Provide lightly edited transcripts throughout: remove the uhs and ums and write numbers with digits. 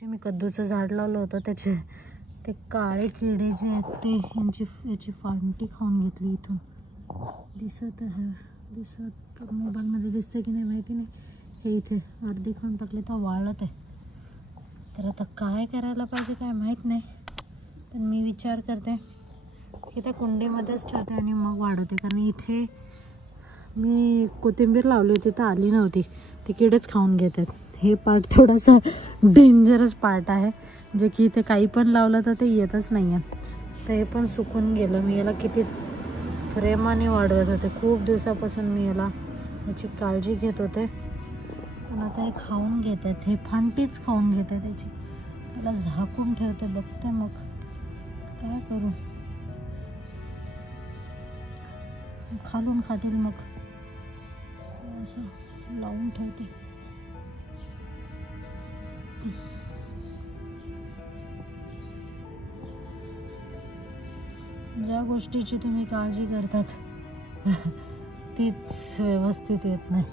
जे मी कद्दूचं झाड लावलं होतं त्याचे ते काळे किडे जे आहेत ते याची फांटी खाऊन घेतली इथून. दिसत मोबाईलमध्ये दिसतं की नाही माहिती नाही. हे इथे अर्धी खाऊन टाकले तर वाळत आहे. तर आता काय करायला पाहिजे काय माहीत नाही, पण मी विचार करते की त्या कुंडीमध्येच ठेवते आणि मग वाढवते. कारण इथे मी कोथिंबीर लावली होती तर आली नव्हती, ते किडेच खाऊन घेतात. हे पार्ट थोडासा डेंजरस पार्ट आहे, जे की इथे काही पण लावलं तर ते येतच नाही आहे. तर हे पण सुकून गेलं. मी याला किती प्रेमाने वाढवत होते, खूप दिवसापासून मी याची काळजी घेत होते, पण आता हे खाऊन घेतात. हे फांटीच खाऊन घेतात त्याची. त्याला झाकून ठेवते, बघते मग काय करू. खालून खातील मग, असं लावून ठेवते. ज्या गोष्टीची तुम्ही काळजी करतात तीच व्यवस्थित येत नाही.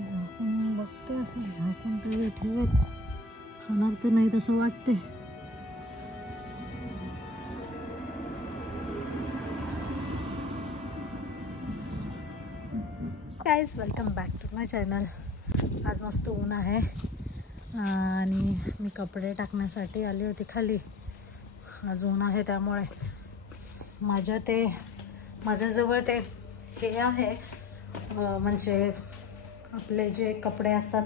झाकून बघते, असं झाकून ठेवत खाणार तर नाही तसं वाटते. Guys, welcome back to my channel. आज मस्त ऊन आहे आणि मी कपडे टाकण्यासाठी आली होती खाली. आज ऊन आहे त्यामुळे माझ्याजवळ ते हे आहे, म्हणजे आपले जे कपडे असतात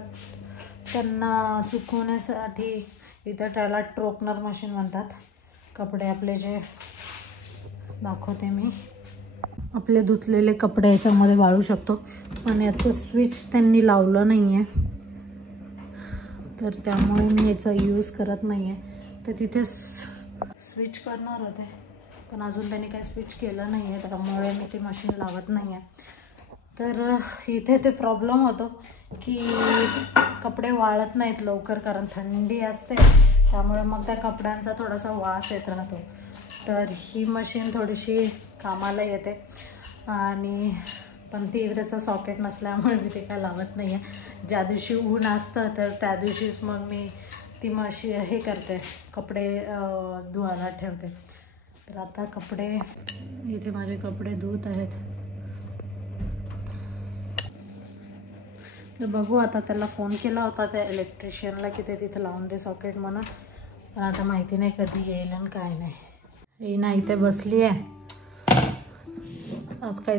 त्यांना सुकवण्यासाठी. इथं त्याला ट्रोकनर मशीन म्हणतात. कपडे आपले जे दाखवते मी, आपले धुतलेले कपडे याच्यामध्ये वाळू शकतो. पण याचं स्विच त्यांनी लावलं नाही आहे, तर त्यामुळे मी याचा यूज करत नाही आहे. तर तिथे स्विच करणार होते, पण अजून त्यांनी काही स्विच केलं नाही आहे, त्यामुळे मी ती मशीन लावत नाही आहे. तर इथे ते प्रॉब्लेम होतो की कपडे वाळत नाहीत लवकर, कारण थंडी असते, त्यामुळे मग त्या कपड्यांचा थोडासा वास येत राहतो. तर ही मशीन थोडीशी कामाला येते, आणि पण ती त्याचं सॉकेट नसल्यामुळे मी ते काय लावत नाही आहे. ज्या दिवशी ऊन असतं तर त्या दिवशीच मग मी ती मशीन हे करते, कपडे धुवायला ठेवते. तर आता कपडे इथे माझे कपडे धुत आहेत. तर बघू, आता त्याला फोन केला होता त्या इलेक्ट्रिशियनला की ते तिथे लावून दे सॉकेट म्हणून, पण आता माहिती नाही कधी येईल आणि काय नाही. येईना इथे बसली आहे. आज काय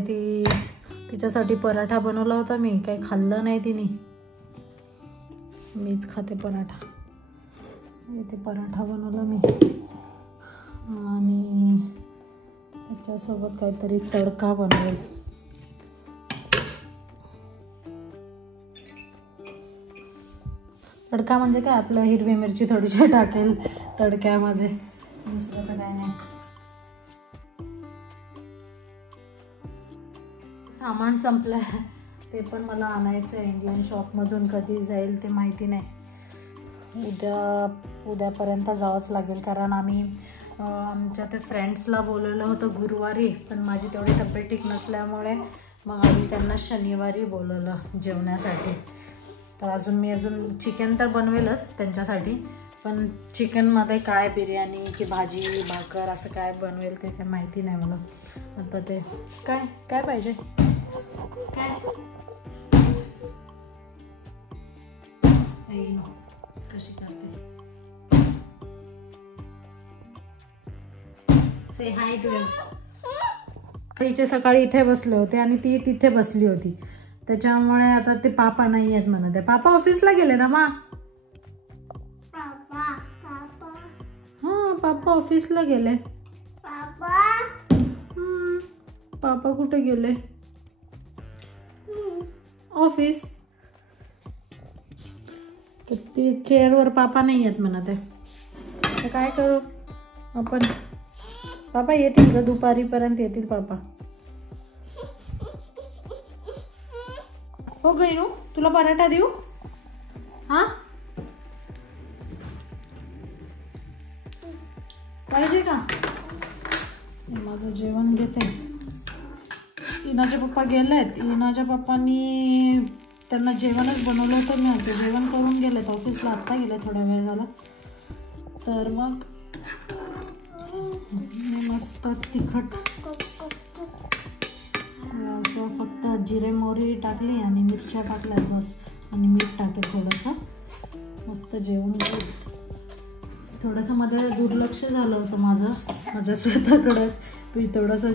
तिच्यासाठी पराठा बनवला होता मी, काही खाल्लं नाही तिने. मीच खाते पराठा. इथे पराठा बनवला मी आणि त्याच्यासोबत काहीतरी तडका बनवेल. तडका म्हणजे काय, आपलं हिरवी मिरची थोडीशी टाकेल तडक्यामध्ये, दुसरं तर काय नाही. सामान संपलं आहे, ते पण मला आणायचं आहे इंडियन शॉपमधून. कधी जाईल ते माहिती नाही. उद्यापर्यंत जावंच लागेल, कारण आम्ही आमच्या ते फ्रेंड्सला बोलवलं होतं गुरुवारी, पण माझी तेवढी तब्येत ठीक नसल्यामुळे मग आम्ही त्यांना शनिवारी बोलवलं जेवण्यासाठी. तर मी अजून चिकन तर बनवेलच त्यांच्यासाठी, पण चिकनमध्ये काय बिर्याणी की भाजी भाकर असं काय बनवेल ते काय माहिती नाही मला. आता ते काय पाहिजे काय कशी करते. से हाय टू हिचे सकाळी इथे बसले होते आणि ती तिथे बसली होती, त्याच्यामुळे आता ते पापा नाही आहेत म्हणत आहे. पापा ऑफिसला गेले ना मा? पापा ऑफिसला गेले. पापा कुठे गेले? ऑफिस. किती चेअरवर पापा नाही आहेत म्हणत आहे. तर काय करू आपण? पापा येतील का दुपारीपर्यंत? येतील पापा. हो गईनू, तुला पराठा देऊ? हा पाहिजे का? माझं जेवण घेते. इनाचे पप्पा गेलेत. इनाच्या पप्पांनी त्यांना जेवणच बनवलं होतं. मी ते जेवण करून गेलेत ऑफिसला. आत्ता गेले, थोडा वेळ झाला. तर मग मी मस्त तिखट असं फक्त जिरे मोहरी टाकली आणि मिरच्या टाकल्या बस, आणि मीठ टाकेल थोडंसं. मस्त जेवण घेऊ. थोडंसं मध्ये दुर्लक्ष झालं होतं माझ्या स्वतःकडं. मी थोडंसं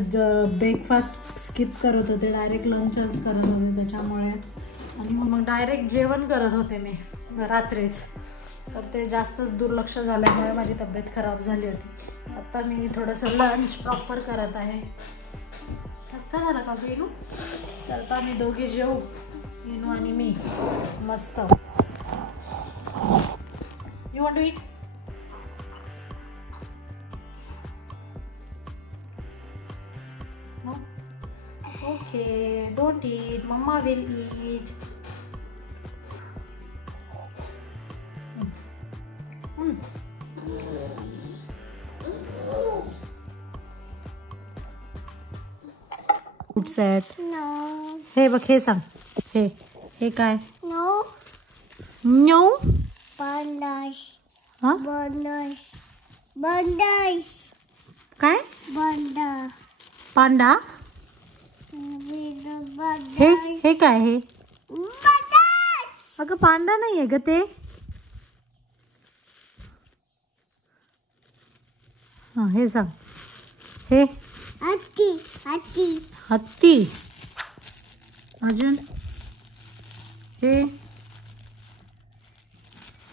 ब्रेकफास्ट स्किप करत होते, डायरेक्ट लंचच करत होते त्याच्यामुळे. आणि मग डायरेक्ट जेवण करत होते मी रात्रीच. तर ते जास्तच दुर्लक्ष झाल्यामुळे माझी तब्येत खराब झाली होती. आता मी थोडंसं लंच प्रॉपर करत आहे. कसा झाला का इनू? तर आता आम्ही दोघे जेवू, इनू आणि मी मस्त. You want to eat? No? Okay, don't eat. Mama will eat. Food set. No. हे बघ, हे सांग. हे काय? No. No. Pandas. हा? Pandas. Pandas. काय? Panda. पांडा. हे काय? हे Pandas. अगं पांडा नाही आहे ग ते. हा, हे सांग. हे Hati. Hati. हत्ती. अजून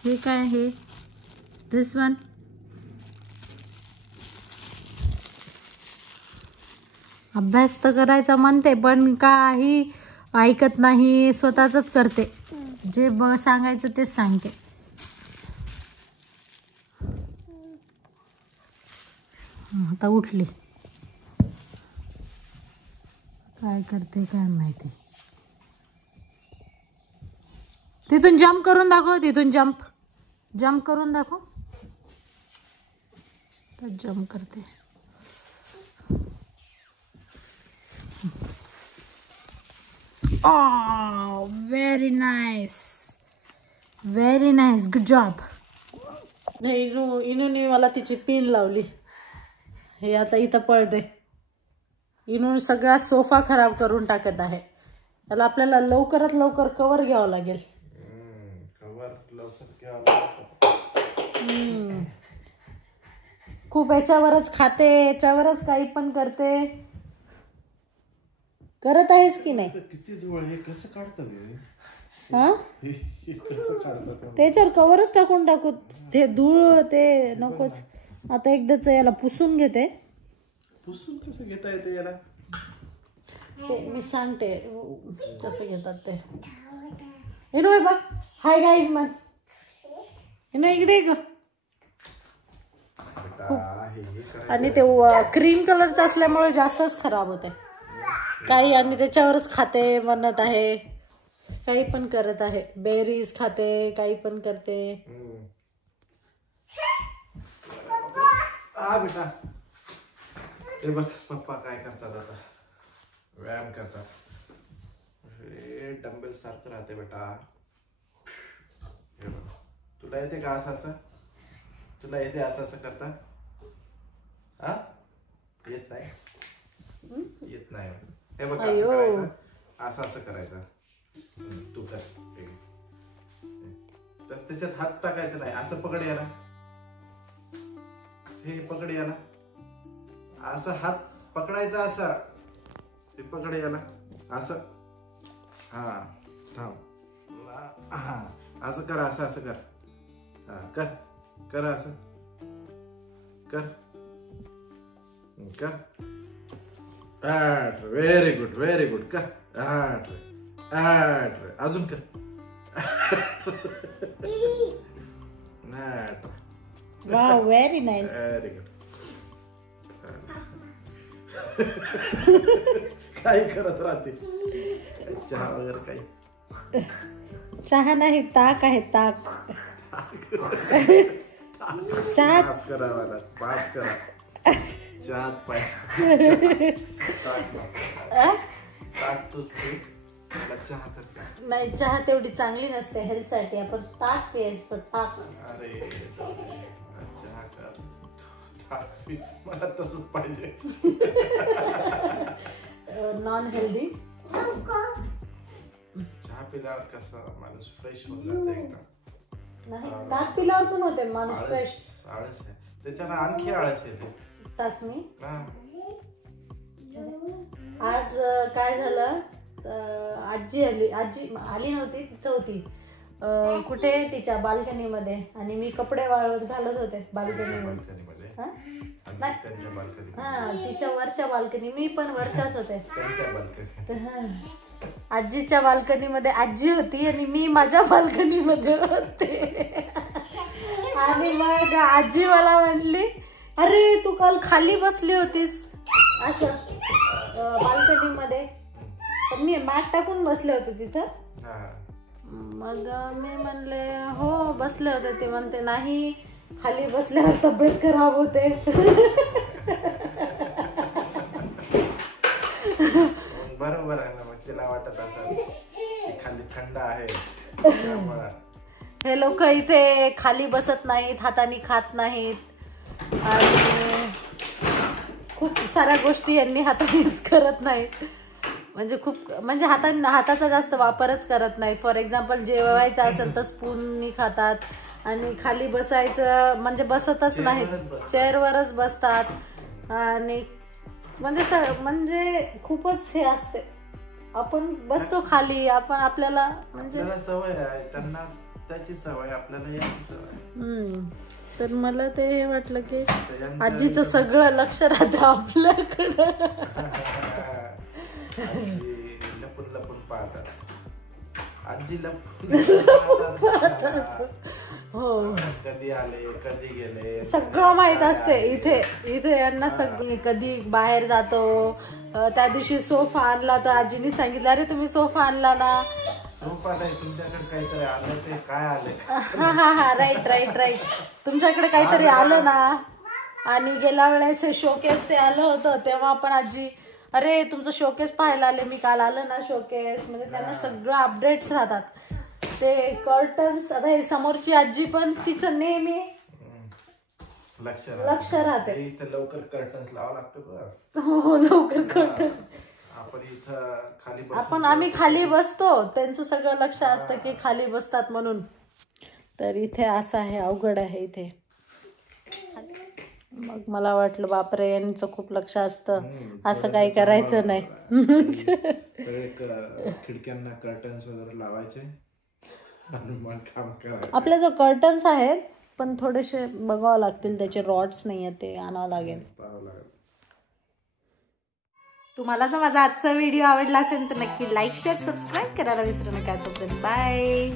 हे काय आहे? दिस वन. अभ्यास तर करायचा म्हणते, पण मी काही ऐकत नाही, स्वतःच करते. जे सांगायचं तेच सांगते. आता उठली, काय करते काय माहिती. तिथून जंप करून दाखव. तिथून जंप करून दाखव. तर जंप करते. Oh, very nice. Very nice. Good job. नाही, इनूने मला तिची पिन लावली. हे आता इथं पळते. इनू सगळा सोफा खराब करून टाकत आहे. त्याला आपल्याला लवकरात लवकर कवर घ्यावं लागेल. खूप याच्यावरच खाते, याच्यावरच काही पण करते. करत आहेस की नाही? किती धूळ हे कसं काढतात? हा, हे कसं काढतात? त्याच्यावर कवरच टाकू. ते धूळ ते नकोच. आता एकदाच याला पुसून घेते. पुसून कसं घेता येते याला? ते मी सांगते कसं घेतात ते. इनू बघ. हाय गाईज मन. इनू इकडे ग. आणि ते क्रीम कलरचं असल्यामुळे जास्तच खराब होते काही. आणि त्याच्यावरच खाते म्हणत आहे, काही पण करत आहे. बेरीज खाते, काही पण करते. हा बेटा, हे बघ पप्पा काय करतात आता. व्यायाम करतात. हे डंबेल सारखं राहते बेटा. हे बघ, तुला येते का असं? तुला येते असं करता? हा, येत नाही. येत नाही. हे बघ, असं करायचं, असं करायचं. तू कर. त्याच्यात हात टाकायचा नाही. असं पकड याला. हे पकड याला. असं हात पकडायचा. असं हे पकड याला. असं. हा, थांब. हा, असं कर. असं कर. हा, कर असं. कर. Very good, very good. कर. अजून कर. Wow, very nice. Very good. काय करत राहते? चहा वगैरे काही? चहा नाही, ताक आहे. ताक. चहा करा मला. पाच करा. चहात पाय. ताक तूच पी. मला चहा तर प्या. नाही, चहा तेवढी चांगली नसते हेल्थसाठी. आपण ताक प्यायचं, ताक. अरे चहा कर, ताक पी. मला तसंच पाहिजे. Non healthy. चहा पिल्यावर कसं माणूस फ्रेश होऊन जाते एकदम. नाही, ताक पिल्यावर पण होते माणूस फ्रेश. आळस आहे त्याच्यानं, आणखी आळस येते. ताकनी हा. आज काय झालं, आजी आली नव्हती, तिथं होती कुठे तिच्या बाल्कनी मध्ये, आणि मी कपडे वाळवत घालत होते बाल्कनी मध्ये. हा, तिच्या वरच्या बाल्कनी, मी पण वरच्याच होते. आजीच्या बाल्कनी मध्ये आजी होती आणि मी माझ्या बाल्कनी मध्ये होते. आणि मग आजी मला म्हटली, अरे तू काल खाली बसली होतीस असं बाल्कनी मध्ये. पण मी मॅट टाकून बसले होते तिथं. मग मी म्हणले हो बसले होते. ते म्हणते नाही, खाली बसल्यावर तब्येत खराब होते. बरोबर आहे ना. मग तिला वाटत असं खाली थंड आहे. हे लोक इथे खाली बसत नाहीत, हाताने खात नाहीत, आणि खूप साऱ्या गोष्टी यांनी हातानेच करत नाहीत. म्हणजे हाताचा जास्त वापरच करत नाही. फॉर एक्झाम्पल जेवायचं असेल तर स्पूननी खातात, आणि खाली बसायचं म्हणजे बसतच नाहीत, चेअरवरच बसतात. आणि म्हणजे खूपच हे असते. आपण बसतो खाली, आपण आपल्याला म्हणजे सवय आहे, त्यांना त्याची सवय, आपल्याला याची सवय. तर मला ते हे वाटलं की आजीचं सगळं लक्ष राहतं आपल्याकडं. लपून लपून पाहतात. आजी हो, कधी आले कधी गेले सगळं माहित असते. इथे यांना सगळी, कधी बाहेर जातो. त्या दिवशी सोफा आणला तर आजीनी सांगितलं, अरे तुम्ही सोफा आणला ना. सोफा नाही, तुमच्याकडे काहीतरी आलं. ते काय आले? हा, राईट. तुमच्याकडे काहीतरी आलं ना. आणि गेल्या वेळेस शोकेस ते आलं होतं, तेव्हा पण आजी, अरे तुमचं शोकेस पाहायला आले, मी काल आलं ना शोकेस. म्हणजे त्यांना सगळं अपडेट्स राहतात. ते कर्टन्स, आता हे समोरची आजी पण तिचं नेहमी लक्ष राहते. इथं लवकर कर्टन्स लावावं लागतं. हो, लवकर कर्टन. आपण इथं खाली आम्ही खाली बसतो, त्यांचं सगळं लक्ष असतं की खाली बसतात म्हणून. तर इथे असं आहे, अवघड आहे इथे. मग मला वाटलं बापरे, यांचं खूप लक्ष असतं, असं काही करायचं नाही. खिडक्यांना कर्टन्स वगैरे लावायचे. आपल्या जो कर्टन्स आहेत पण थोडेसे बघावं लागतील, त्याचे रॉड्स नाही आहेत, ते आणावं लागेल. तुम्हाला जर माझा आजचा व्हिडिओ आवडला असेल तर नक्की लाईक शेअर सबस्क्राईब करायला विसरू नका. तोपर्यंत बाय.